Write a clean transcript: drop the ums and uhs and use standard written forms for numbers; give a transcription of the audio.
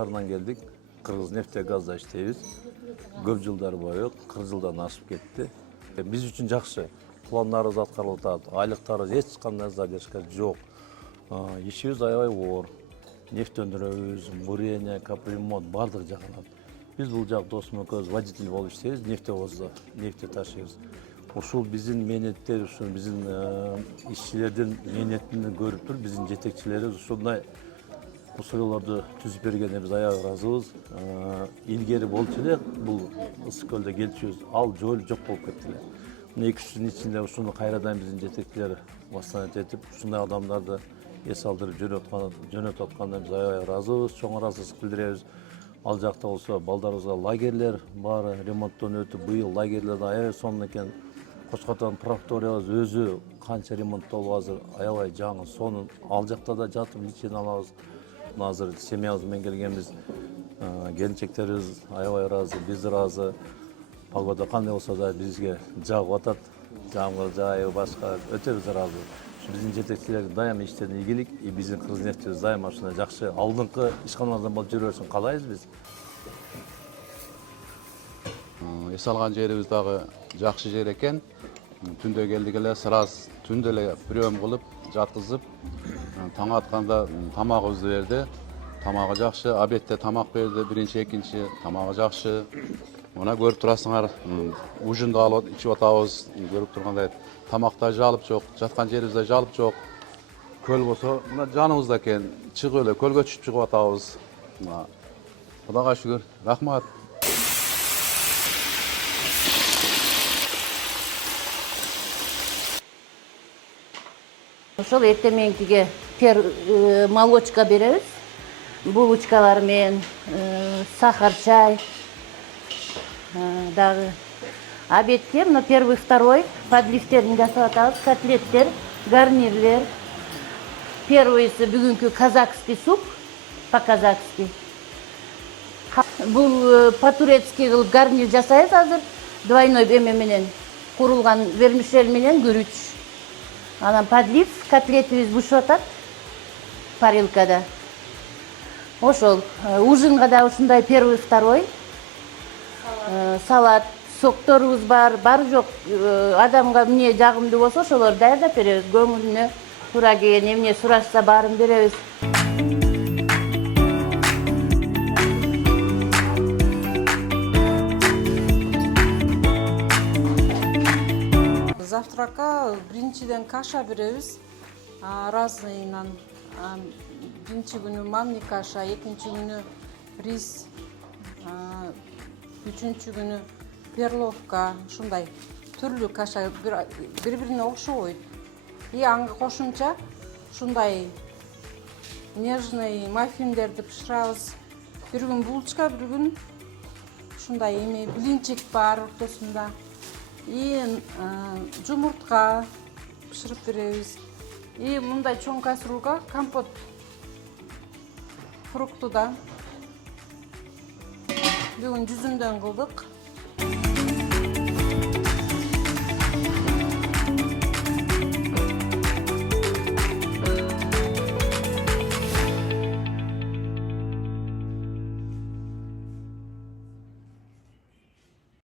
шаарынан келдик. Кыргызнефтегазда иштейбиз. Көп жылдар бою, 40 жылдан ашып кетти. Биз үчүн жакшы. Пландарыбыз аткарылып атат. Айлыктарыбыз эч кандай задержка жок. Ишибиз аябай оор. Нефть өндүрөбүз, бурение, капремонт бардык жагынан. Биз бул жак досум экөөбүз водитель болуп иштейбиз, нефтевоздо, нефть ташыйбыз. Ушул биздин мээнеттер, ушул биздин ишчилердин мээнетин көрүп туруп, биздин жетекчилерибиз ушундай условияларды түзүп бергенине биз аябай ыраазыбыз. Илгери болчу эле бул Ысык көлдө келчүбүз, ал жоюлуп жок болуп кетти эле. Мына 2-3 жылдын ичинде ушуну кайрадан биздин жетекчилер восстановить этип, ушундай адамдарды эс алдырып жөнөтүп атканына биз аябай ыраазыбыз, чоң ыраазычылык билдиребиз. Ал жакта болсо балдарыбызга лагерлер баары ремонттон өтүп, быйыл лагерлерде аябай сонун экен. Кочкотон профториябыз өзү канча ремонттолуп азыр аябай жаңы, сонун. Ал жакта да жатып личин алабыз. Азыр семьябыз менен келгенбиз. Келинчектерибиз аябай ыраазы, биз ыраазы. Погода кандай болсо да бизге жагып атат. Жамгыр жайы башка өтө биз ыраазы. Биздин жетекчилердин дайыма иштерине ийгилик, биздин Кыргызнефтибиз дайыма ушундай жакшы алдыңкы ишканалардан болуп жүрө берсин каалайбыз биз. Эс алган жерибиз дагы жакшы жер экен. Түндө келдик эле, сразу түндө эле прием кылып, жаткызып, таң атканда тамагыбызды берди. Тамагы жакшы, обедте тамак берди, биринчи, экинчи, тамагы жакшы. Мына көрүп турасыңар, ужинду алып ичип атабыз, көрүп тургандай. Тамакта жалып жок, жаткан жерибизде жалып жок. Көл болсо, мына жаныбызда экен, чыгып эле көлгө түшүп чыгып атабыз. Кудайга шүгүр, рахмат. Ошол эртең молочка беребиз. Булочкалар менен сахар, чай. Дагы обедке мына первый, второй подливтерин жасап атабыз, котлеттер, гарнирлер. Первыйсы бүгүнкү казахский суп, по-казахски. Бул по-турецки кылып гарнир жасайбыз азыр. Двойной эме менен, курулган вермишель менен күрүч. Анан подлив, котлетибиз бушуп атат парилкада. Ошол ужинга да ушундай первый, второй. Салат, сокторубуз бар жок. Адамга эмне жагымдуу болсо ошолорду даярдап беребиз. Көңүлүнө туура келген эмне сурашса баарын беребиз. Завтракка биринчиден каша беребиз. Разныйынан. Биринчи күнү манни каша, экинчи күнү рис, үчүнчү күнү перловка, ушундай түрлүү каша бири-бирине окшобойт. И анга кошумча ушундай нежный маффиндерди бышырабыз. Бир күн булочка, бир күн ушундай эме блинчик бар ортосунда. И жумуртка бышырып беребиз. И мындай чоң кастрюлга компот фруктудан бүгүн жүзүмдөн кылдык.